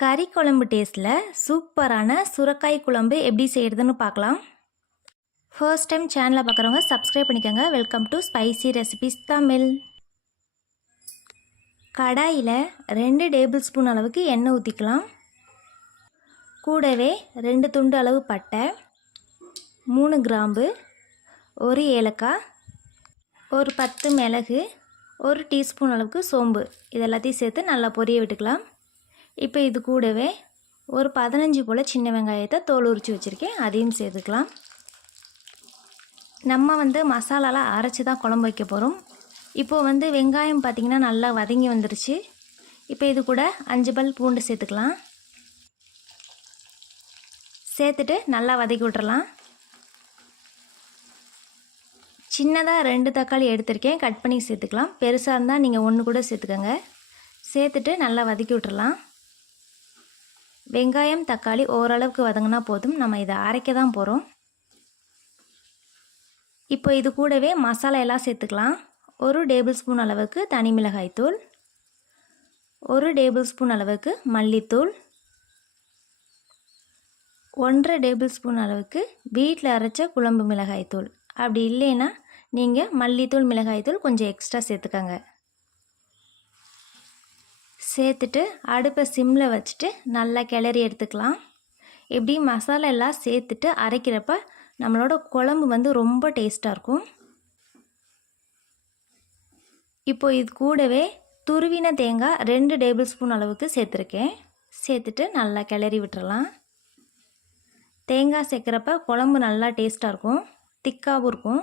கறி குழம்பு டேஸ்ட்டில் சூப்பரான சுரக்காய் குழம்பு எப்படி செய்கிறதுன்னு பார்க்கலாம். ஃபர்ஸ்ட் டைம் சேனலை பார்க்குறவங்க சப்ஸ்கிரைப் பண்ணிக்கோங்க. Welcome to spicy recipes Tamil. கடாயில் ரெண்டு டேபிள் ஸ்பூன் அளவுக்கு எண்ணெய் ஊற்றிக்கலாம் கூடவே ரெண்டு துண்டு அளவு பட்டை மூணு கிராம்பு ஒரு ஏலக்காய் ஒரு பத்து மிளகு ஒரு டீஸ்பூன் அளவுக்கு சோம்பு. இது எல்லாத்தையும் சேர்த்து நல்லா பொரிய விட்டுக்கலாம். இப்போ இது கூடவே ஒரு பதினஞ்சு போல் சின்ன வெங்காயத்தை தோல் உரித்து வச்சுருக்கேன். அதையும் சேர்த்துக்கலாம். நம்ம வந்து மசாலாலாம் அரைச்சி தான் குழம்பு வைக்க போகிறோம் இப்போது வந்து வெங்காயம் பார்த்திங்கன்னா நல்லா வதங்கி வந்துருச்சு. இப்போ இது கூட அஞ்சு பல் பூண்டு சேர்த்துக்கலாம். சேர்த்துட்டு நல்லா வதக்கி விட்டுறலாம். சின்னதாக ரெண்டு தக்காளி எடுத்திருக்கேன். கட் பண்ணி சேர்த்துக்கலாம். பெருசாக இருந்தால் நீங்கள் ஒன்று கூட சேர்த்துக்கோங்க. சேர்த்துட்டு நல்லா வதக்கி விட்டுறலாம். வெங்காயம் தக்காளி ஓரளவுக்கு வதங்கினா போதும். நம்ம இதை அரைக்க தான் போகிறோம் இப்போ இது கூடவே மசாலா எல்லாம் சேர்த்துக்கலாம். ஒரு டேபிள் ஸ்பூன் அளவுக்கு தனி மிளகாய்த்தூள் ஒரு டேபிள் ஸ்பூன் அளவுக்கு மல்லித்தூள். ஒன்றரை டேபிள் ஸ்பூன் அளவுக்கு வீட்டில் அரைச்ச குழம்பு மிளகாய்த்தூள் அப்படி இல்லைன்னா நீங்கள் மல்லித்தூள் மிளகாய்த்தூள் கொஞ்சம் எக்ஸ்ட்ரா சேர்த்துக்கோங்க. சேர்த்துட்டு அடுப்பை சிம்மில் வச்சுட்டு நல்லா கிளறி எடுத்துக்கலாம். இப்படி மசாலா எல்லாம் சேர்த்துட்டு அரைக்கிறப்ப நம்மளோட குழம்பு வந்து ரொம்ப டேஸ்ட்டாக இருக்கும். இப்போ இது கூடவே துருவின தேங்காய் ரெண்டு டேபிள் ஸ்பூன் அளவுக்கு சேர்த்துருக்கேன். சேர்த்துட்டு நல்லா கிளறி விட்டுறலாம். தேங்காய் சேர்க்குறப்ப குழம்பு நல்லா டேஸ்ட்டாக இருக்கும். திக்காகவும் இருக்கும்.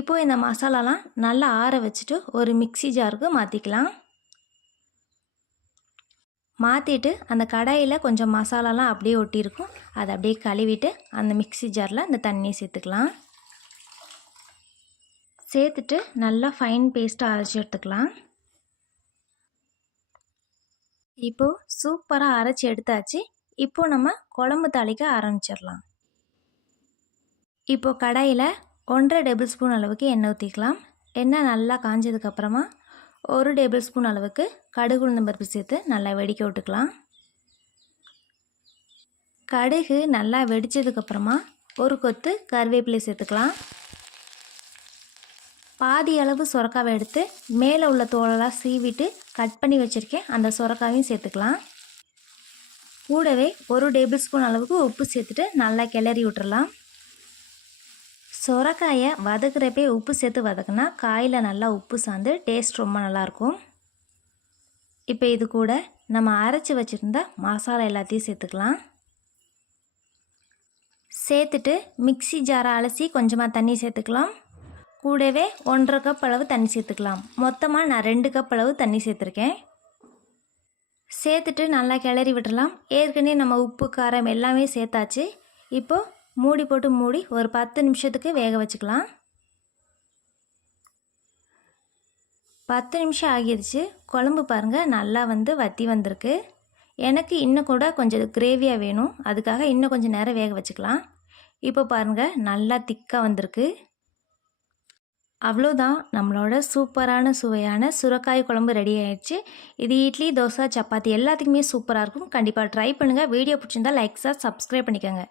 இப்போது இந்த மசாலாலாம் நல்லா ஆற வச்சுட்டு ஒரு மிக்சி ஜாருக்கு மாற்றிக்கலாம் மாற்றிட்டு அந்த கடாயில் கொஞ்சம் மசாலாலாம் அப்படியே ஒட்டியிருக்கும். அதை அப்படியே கழுவிட்டு அந்த மிக்சி ஜாரில் அந்த தண்ணியை சேர்த்துக்கலாம். சேர்த்துட்டு நல்லா ஃபைன் பேஸ்ட்டாக அரைச்சி எடுத்துக்கலாம். இப்போது சூப்பராக அரைச்சி எடுத்தாச்சு. இப்போது நம்ம குழம்பு தாளிக்க ஆரம்பிச்சிடலாம். இப்போது கடாயில் ஒன்றரை டேபிள் ஸ்பூன் அளவுக்கு எண்ணெய் ஊற்றிக்கலாம் எண்ணெய் நல்லா காஞ்சதுக்கப்புறமா ஒரு டேபிள் ஸ்பூன் அளவுக்கு கடுகு உளுந்தம் பருப்பு சேர்த்து நல்லா வெடிக்க விட்டுக்கலாம். கடுகு நல்லா வெடித்ததுக்கப்புறமா ஒரு கொத்து கருவேப்பிலை சேர்த்துக்கலாம். பாதி அளவு சுரக்காவை எடுத்து மேலே உள்ள தோலெல்லாம் சீவிட்டு கட் பண்ணி வச்சுருக்கேன். அந்த சுரக்காவையும் சேர்த்துக்கலாம். கூடவே ஒரு டேபிள் ஸ்பூன் அளவுக்கு உப்பு சேர்த்துட்டு நல்லா கிளறி விட்டுறலாம். சொரக்காயை வதக்குறப்பே உப்பு சேர்த்து வதக்குனா காயில் நல்லா உப்பு சார்ந்து டேஸ்ட் ரொம்ப நல்லாயிருக்கும். இப்போ இது கூட நம்ம அரைச்சி வச்சுருந்த மசாலா எல்லாத்தையும் சேர்த்துக்கலாம். சேர்த்துட்டு மிக்சி ஜாரை அலசி கொஞ்சமாக தண்ணி சேர்த்துக்கலாம். கூடவே ஒன்றரை கப் அளவு தண்ணி சேர்த்துக்கலாம். மொத்தமாக நான் ரெண்டு கப் அளவு தண்ணி சேர்த்துருக்கேன். சேர்த்துட்டு நல்லா கிளறி விட்டுடலாம் ஏற்கனவே நம்ம உப்பு காரம் எல்லாமே சேர்த்தாச்சு. இப்போது மூடி போட்டு மூடி ஒரு பத்து நிமிஷத்துக்கு வேக வச்சுக்கலாம். பத்து நிமிஷம் ஆகிடுச்சு. குழம்பு பாருங்கள் நல்லா வந்து வத்தி வந்திருக்கு. எனக்கு இன்னும் கூட கொஞ்சம் கிரேவியாக வேணும். அதுக்காக இன்னும் கொஞ்சம் நேரம் வேக வச்சுக்கலாம். இப்போ பாருங்கள் நல்லா திக்காக வந்திருக்கு. அவ்வளோதான் நம்மளோட சூப்பரான சுவையான சுரக்காய் குழம்பு ரெடி ஆயிடுச்சு. இது இட்லி தோசை சப்பாத்தி எல்லாத்துக்குமே சூப்பராக இருக்கும். கண்டிப்பாக ட்ரை பண்ணுங்கள் வீடியோ பிடிச்சிருந்தா லைக்ஸாக சப்ஸ்கிரைப் பண்ணிக்கோங்க.